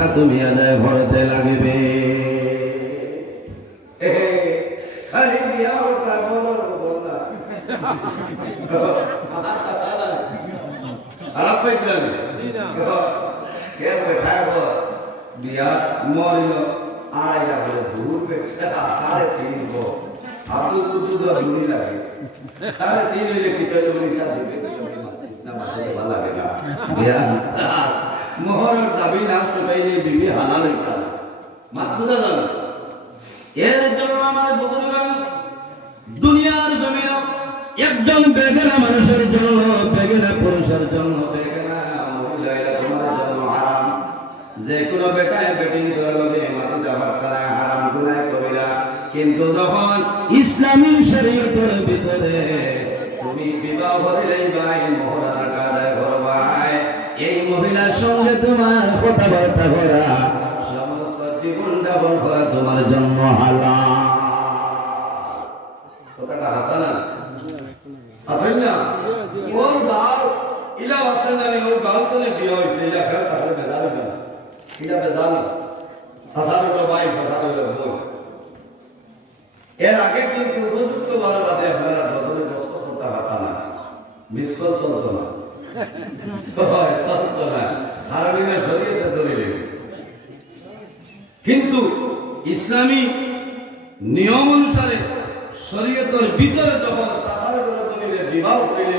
হকটা তুমি আদায় করতে লাগবে। খালি বিয়া হতা বড় বললা খারাপ পাইছেন কে বেঠায় বিয়া মরিল আড়াইটা বলে দূর বেঠা 3.5 আব্দুল কুদ্দুস বুড়ি লাগে 3.5 হইলে খিচুড়ি বুড়ি চা দিবে না মাসে ভালো লাগে না বিয়া মোহরের দাবি না শুকাইলে বিবি হালাল হইতা না মাত বুঝা যাবে। এর জন্য আমার বুজুর্গগণ দুনিয়ার জমিনে একজন বেগানা মানুষের জন্য, বেগানা পুরুষের জন্য, বেগানা মহিলা তোমার জন্য হারাম। যে কোনো বেটায় বেটিং করে লগে মাটি যাবার কারণে হারাম গুনাহ কবিরা। কিন্তু যখন ইসলামী শরীয়তের ভিতরে তুমি বিবাহ করিলেই ভাই মোহরানা আদায় করবাই, এই মহিলার সঙ্গে তোমার কথাবার্তা করা, সমস্ত জীবন যাপন করা তোমার জন্য হালাল। কথাটা হাসানা আসেন না ওর গাও ইলা আসেন না ওর গাও তো বিয়ে হয়েছে ইলা খেয়ে তাহলে বেজাল না ইলা বেজাল সাসার হলো ভাই সাসার হলো বোন। এর আগে কিন্তু উপযুক্ত বার বাদে আপনারা দশনে দস্ত করতে পারতাম না, মিস কল চলতো না চলতো না হারবিনা শরীয়তে ধরিলে। কিন্তু ইসলামী নিয়ম অনুসারে শরীয়তের ভিতরে যখন সাসার করে বলিলে বিবাহ করিলে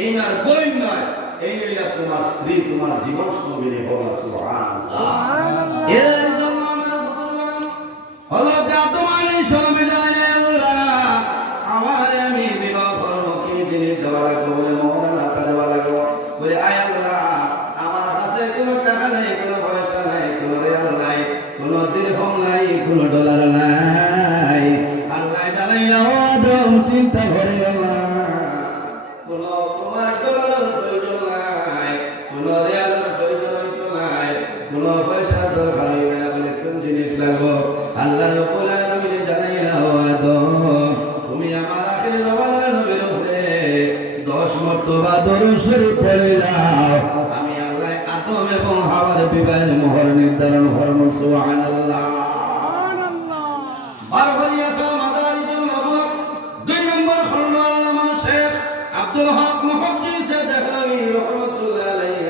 এই নার বই নয়, এই নইলা তোমার স্ত্রী তোমার জীবন সঙ্গিনী বলা সুবহানাল্লাহ। এর জন্য আমার বুজুর্গগণ হযরত আদম আলাইহিস সালামে জানালেন আল্লাহ আমারে আমি বিবাহ করব কি জিনিস দেওয়া লাগবে বলে মোহরানা দেওয়া লাগবে বলে আয় আল্লাহ আমার কাছে কোনো টাকা নাই, কোনো পয়সা নাই, কোনো রিয়াল নাই, কোনো দিরহাম নাই, কোনো ডলার নাই। আল্লাহ জানাইলা ও আদম চিন্তা করিও না, কোনো তোমার ডলারের প্রয়োজন নাই, কোনো রিয়ালের প্রয়োজন হইতো নাই, কোনো পয়সার দরকার হইবে না। বলে কোন জিনিস লাগবে? আল্লাহ রাব্বুল আলামিন জানাইলা ও আদম তুমি আমার আখির জামানার নবীর উপরে 10 মর্তবা দরুদ শরীফ পড়ে যাও, আমি আল্লাহ আদম এবং হাওয়ার বিবাহের মোহর নির্ধারণ করব। সুবহানাল্লাহ সুবহানাল্লাহ। বারবারিয়া মাদারিজুল নবুওয়াত 2 নম্বর খন্ড আল্লামা শেখ আব্দুল হক মুহাদ্দিস দেহলভী রাহমাতুল্লাহ আলাইহি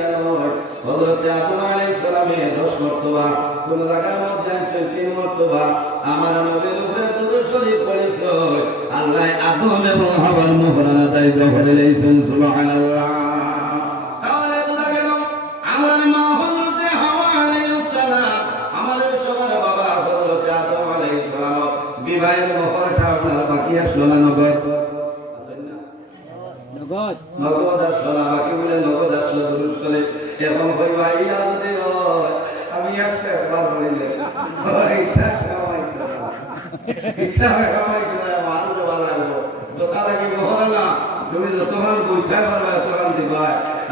হযরত আদম আলাইহিস সালামের 10 মর্তবা, কোন জায়গার মধ্যে 3 মর্তবা আমার নবীর উপরে দরুদ শরীফ পড়েছে। আল্লাহ আদম এবং হাওয়ার মোহর আদায় করে লইছেন। সুবহানাল্লাহ। তাহলে বোঝা গেল আমার মা হযরত হাওয়া আলাইহিস সালাম, আমাদের সবার বাবা হযরত আদম আলাইহিস সালাম বিবাহের মোহরটা আপনার বাকি আসলো না? নগদ নগদ নগদ আসলো না, বাকি বলে নগদ আসলো দরুদ শরীফ। এখন কইবা ইয়া যদি আমি একবার বলিলে ইচ্ছা কামাইতো না, ইচ্ছা হয় কামাইতো না, মাল দেওয়া লাগলো দোকা লাগি মোহর না, তুমি যতক্ষণ বইতে পারবে ততক্ষণ দিবা।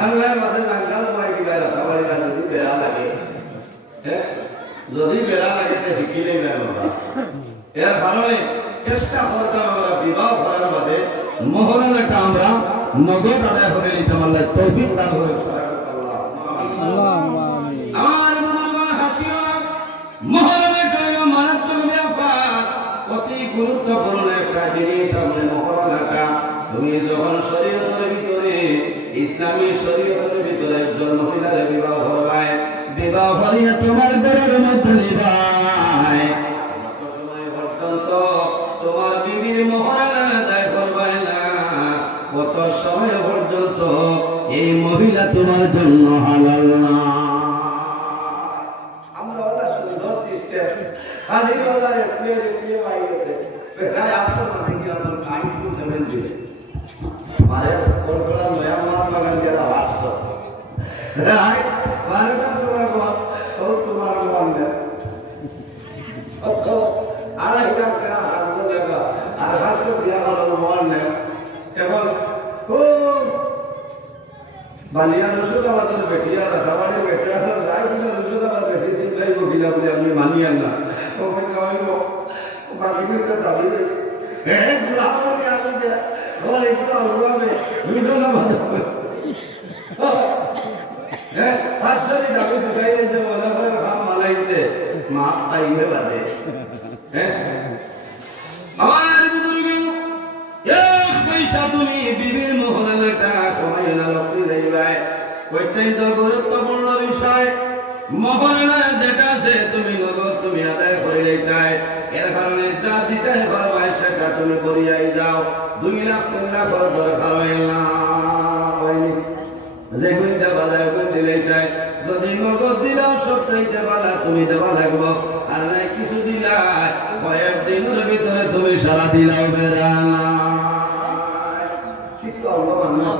আল্লাহ মাঝে জাঙ্গাল বই দিবা রাখা বাড়িটা যদি বেড়া লাগে, হ্যাঁ যদি বেড়া লাগে তো শিখিলেই না। এর কারণে চেষ্টা করতাম আমরা বিবাহ করার বাদে মোহরানাটা আমরা নগদ আদায় করে নিতাম। আল্লাহ তৌফিক দান করুন। আমার বুজুর্গগণ হাসিও না, মোহরানাটা হলো মারাত্মক ব্যাপার, অতি গুরুত্বপূর্ণ একটা জিনিস। আমরা মোহরানাটা তুমি যখন শরীয়তের ভিতরে ইসলামী শরীয়তের ভিতরে একজন মহিলার বিবাহ করবাই, বিবাহ করিয়া তোমার ঘরের মধ্যে নিবাই, যত সময় পর্যন্ত তোমার বিবির মোহরানা আদায় করবাই না কত সময় পর্যন্ত এই মহিলা তোমার জন্য হালাল না। আমরা ওলা সুন্দর সিস্টেম হাজির বাজারে স্মেরে দিয়ে পাই গেছে বেটায় আসতে মানে কি আমরা 927 দিলে মারে কোড়কড়া নয়া মার লাগান দিয়ে আসতো রাইট বারোটা তোমার ঘর তো তোমার বন্ধে তো আর এটা কেন হাত লাগা আর হাসতে দিয়া আমার মন নেই। এখন ও বালিয়া রসুল আমাদের বেঠিয়া রাধাবাড়ির বেঠিয়া রায় দিলে রসুল আমার বেঠিয়েছি যাই বকিলা বলে আপনি মানিয়েন না ও খাওয়াইব বাকি দাবি হ্যাঁ গুলাবলি আমি দে ওই একটু উড়াবে রসুল আমাদের হ্যাঁ পাঁচশো দাবি শুকাই যে মনে করে তুমি বিবির মোহরে টাকা কমাই না লক্ষ্মী যাইবাই অত্যন্ত গুরুত্বপূর্ণ বিষয় মোহরে যেটা আছে তুমি নগদ তুমি আদায় করে লইতাই এর কারণে যা দিতে পারবাই সেটা তুমি করিয়াই যাও 2 লাখ 3 লাখ দরকার হয় না যেগুলি দেওয়া যায় ওগুলি লইতাই যদি নগদ দিলাও সবটাইতে পারা তুমি দেওয়া লাগবো আর নাই কিছু দিলা কয়েকদিনের ভিতরে তুমি সারা দিলাও বেড়ানা কিছু অল্প মানুষ